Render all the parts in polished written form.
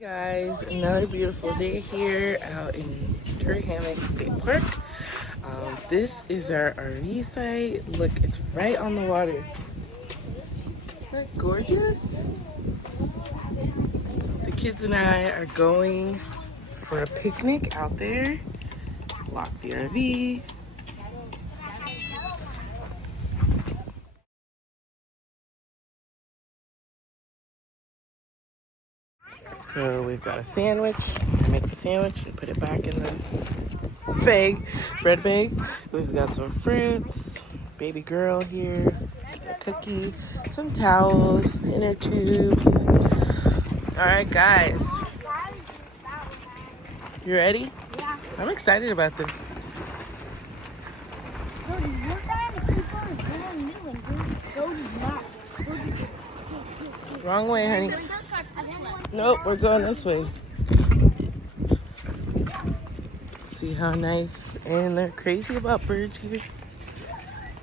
Guys, another beautiful day here out in Hammock State Park. This is our RV site. Look, it's right on the water. Isn't that gorgeous? The kids and I are going for a picnic out there. Lock the RV. So we've got a sandwich. I make the sandwich and put it back in the bag, bread bag. We've got some fruits, baby girl here, a cookie, some towels, inner tubes. All right, guys. You ready? Yeah. I'm excited about this. Goji, we're trying to keep on going new and Goji's not. Goji just Wrong way, honey. Nope, we're going this way. See how nice, and they're crazy about birds here.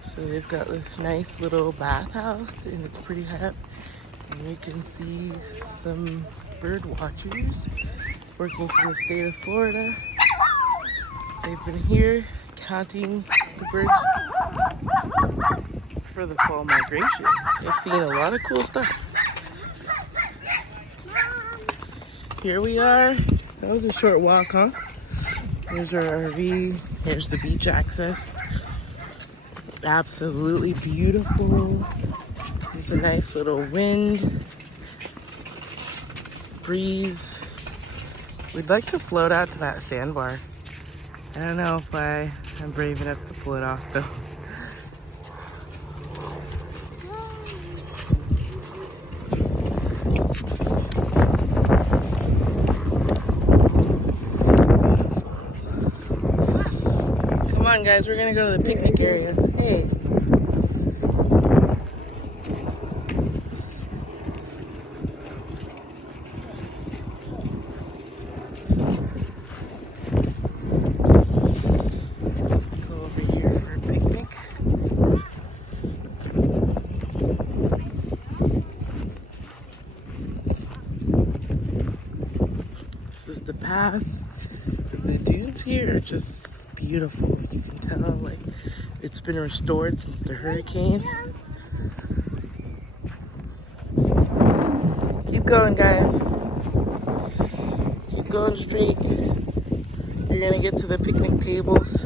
So they've got this nice little bathhouse, and it's pretty high up. And you can see some bird watchers working for the state of Florida. They've been here counting the birds for the fall migration. They've seen a lot of cool stuff. Here we are. That was a short walk, huh? Here's our RV. Here's the beach access. Absolutely beautiful. There's a nice little wind, breeze. We'd like to float out to that sandbar. I don't know if I'm brave enough to pull it off though. Come on guys, we're gonna go to the picnic area. Hey. This is the path. The dunes here are just beautiful. You can tell like it's been restored since the hurricane. Keep going, guys. Keep going straight. You're gonna get to the picnic tables.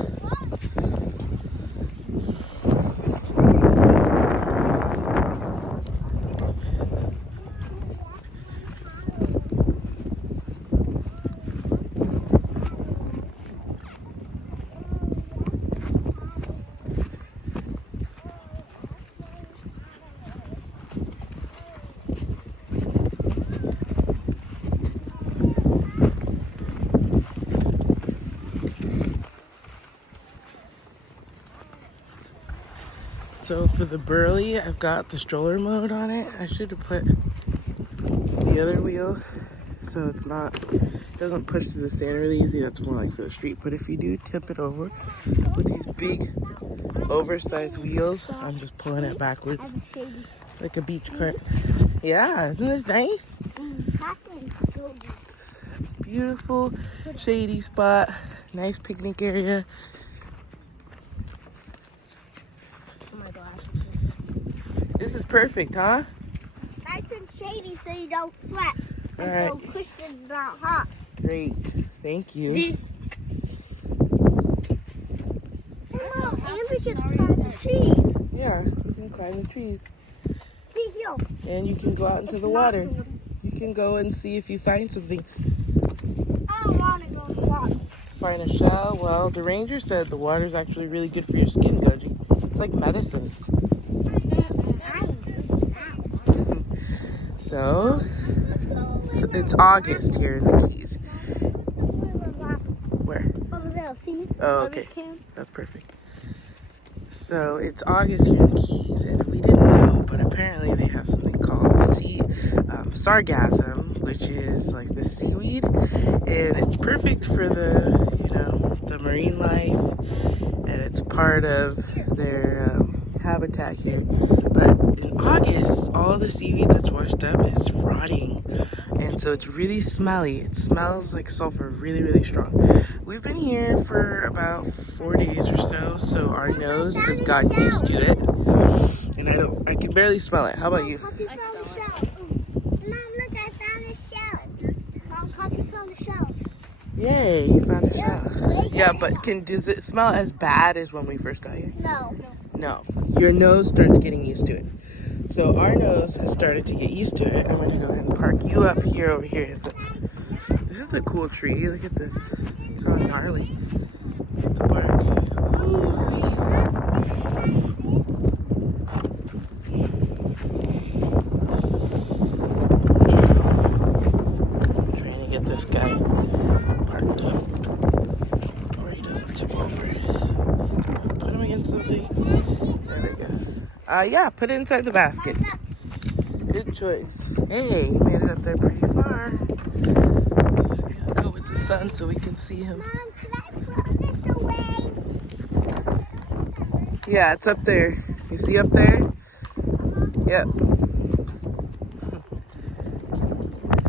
So for the Burley, I've got the stroller mode on it. I should have put the other wheel so it doesn't push through the sand really easy. That's more like for the street. But if you do tip it over with these big oversized wheels, I'm just pulling it backwards like a beach cart. Yeah, isn't this nice? Beautiful shady spot, nice picnic area. This is perfect, huh? nice and shady so you don't sweat. All and right. so Christian's not hot. Great, thank you. See? And we can climb the trees. Yeah, you can climb the trees. See here. And you can go out into the water. You can go and see if you find something. I don't want to go in the water. Find a shell? Well, the ranger said the water's actually really good for your skin, Goji. It's like medicine. So, it's August here in the Keys. Where? Over there, see me? Oh, okay. That's perfect. So, it's August here in the Keys, and we didn't know, but apparently they have something called sargassum, which is like the seaweed, and it's perfect for the marine life, and it's part of their habitat here. But in August, all the seaweed that's washed up is rotting, And so it's really smelly. It smells like sulfur really, really strong. We've been here for about 4 days or so, so our nose has gotten used to it. And I can barely smell it. How about you? Mom, look, I found a shell. Mom, Conti found a shell. Yay, you found a shell. Yeah, but does it smell as bad as when we first got here? No. No. Your nose starts getting used to it. So our nose has started to get used to it. I'm going to go ahead and park you up here over here. This is a cool tree. Look at this. How gnarly. The bark. Trying to get this guy parked up before he doesn't tip over. Put him against something. There we go. Yeah, put it inside the basket. Good choice. Hey, he made it up there pretty far. I'll go with the sun so we can see him. Mom, can I throw this away? Yeah, it's up there. You see up there? Yep.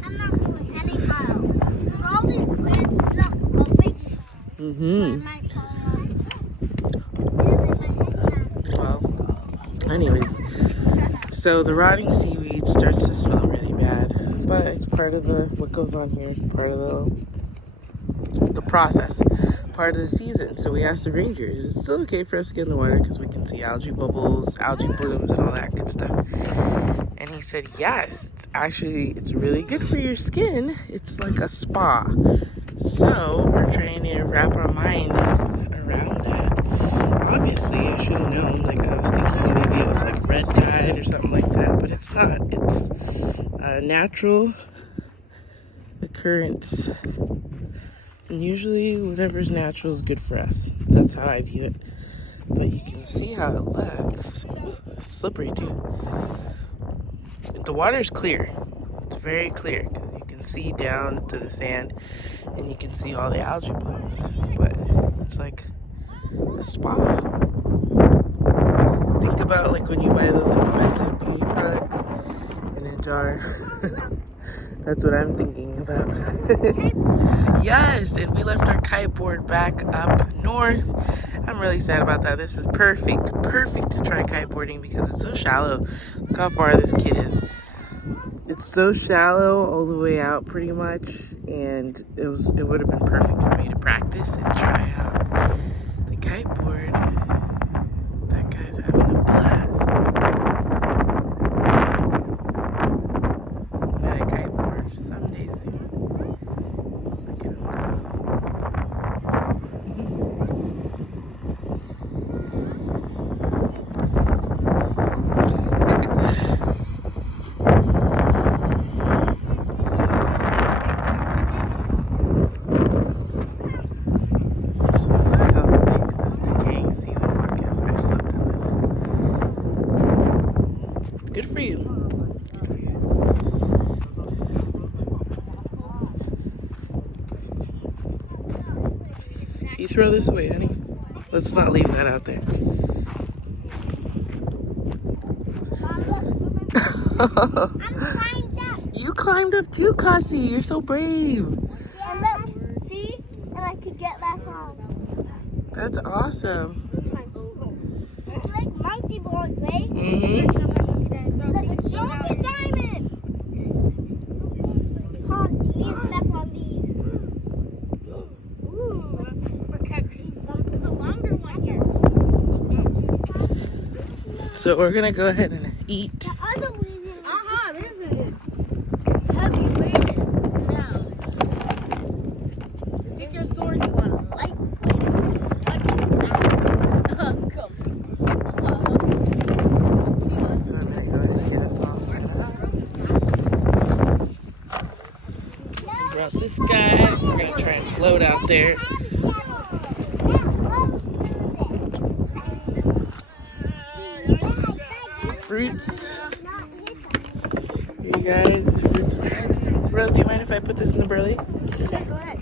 I'm not doing any harm. Because all these plants look a big. Mm-hmm. Might fall off. Well, anyways. So the rotting seaweed starts to smell really bad, but it's part of what goes on here, part of the process, part of the season. So we asked the rangers, is it still okay for us to get in the water because we can see algae bubbles, algae blooms, and all that good stuff? And he said, yes, it's really good for your skin. It's like a spa. So we're trying to wrap our mind around that. Obviously, I should have known. Like, I was thinking maybe it was like red tide or something like that, but it's not. It's natural occurrence. And usually, whatever's natural is good for us. That's how I view it. But you can see how it looks. Ooh, it's slippery too. The water's clear. It's very clear because you can see down to the sand, and you can see all the algae blooms. But it's like a spa. Think about like when you buy those expensive beauty products in a jar. That's what I'm thinking about. Yes, and we left our kiteboard back up north. I'm really sad about that. This is perfect to try kiteboarding because it's so shallow. Look how far this kid is. It's so shallow all the way out pretty much, and it would have been perfect for me to practice and try out the kiteboard. That guy's having a blast. I'm gonna kiteboard someday soon. Look at him. Good for you. Good for you. You throw this away, honey. Let's not leave that out there. You climbed up too, Cassie. You're so brave. And look, see? And I can get back on. That's awesome. It's like monkey balls, right? Mm-hmm. Look, show me a diamond. Tom, you need to step on these. Ooh, there's a longer one here. So we're gonna go ahead and eat. The other one is this is heavy weighted. Now, take your sword. You want a light weighted. So I'm gonna go ahead and get us all set up. Brought this guy. We're gonna try and float out there. Fruits. Here you guys, fruits. Rose, do you mind if I put this in the burley? Sure, go ahead.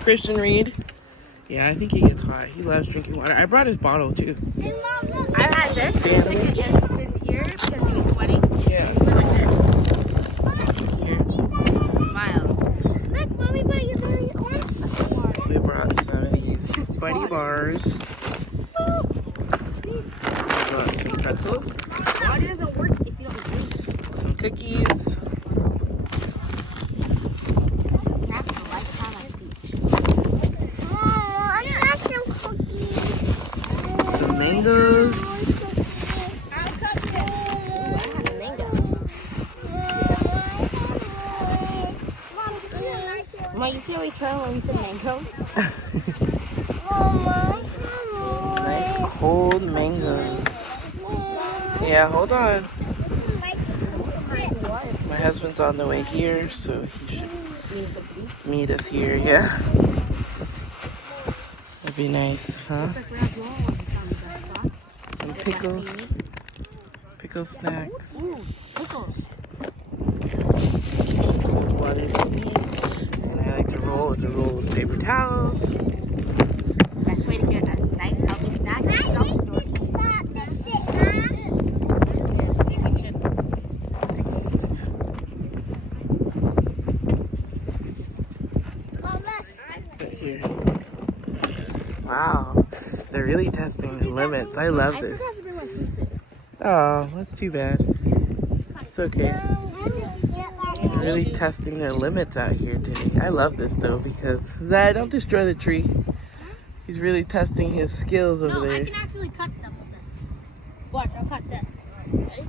Christian Reed. Yeah, I think he gets hot. He loves drinking water. I brought his bottle too. I've had this. Sandwich. His ear. water because he was sweating. Yeah. Smile. Look, mommy, but you're very old. We brought some of these buddy bars. We brought some pretzels, Water doesn't work if you don't drink. some cookies, This is not the lifetime beach. Oh, I got some cookies. some mangoes. Mom, you see how we turn when we said mangoes? Nice cold mangoes. Yeah, hold on. My husband's on the way here, so he should meet us here. Yeah. That'd be nice, huh? Some pickles. Pickle snacks. Ooh, pickles. Some cold water if you need. And I like to roll with a roll of paper towels. Best way to get a nice healthy snack is from the store. Seaweed chips. Right here. Wow. They're really testing the limits. I love this. I forgot to bring my swimsuit. Oh, that's too bad. It's okay. They're really testing their limits out here today. I love this though because Zad, don't destroy the tree. He's really testing his skills over No, I there. can actually cut stuff with this. Watch, I'll cut this. Ready?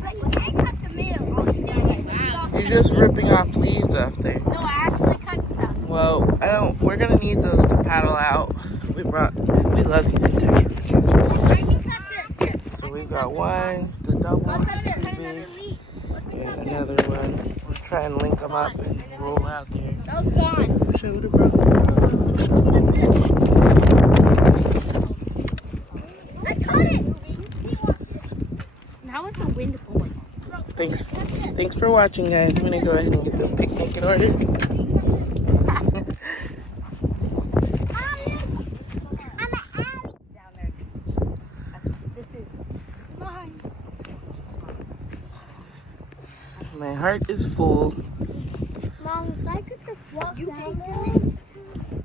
But you can't cut the middle. Oh, yeah. You're just ripping off leaves off there. No, I actually cut stuff. Well, we're gonna need those to paddle out. We love these texture pictures. I can cut this. Here. So we've got one, the double, I'll cut it. the Cut another big, leaf. and another one. We'll try and link them up and roll out there. That was gone. Show the bro. I cut it. How is the wind blowing? Thanks for watching, guys. I'm gonna go ahead and get this picnic in order. Down there. This is mine. My heart is full. Mom, if I could just walk down there.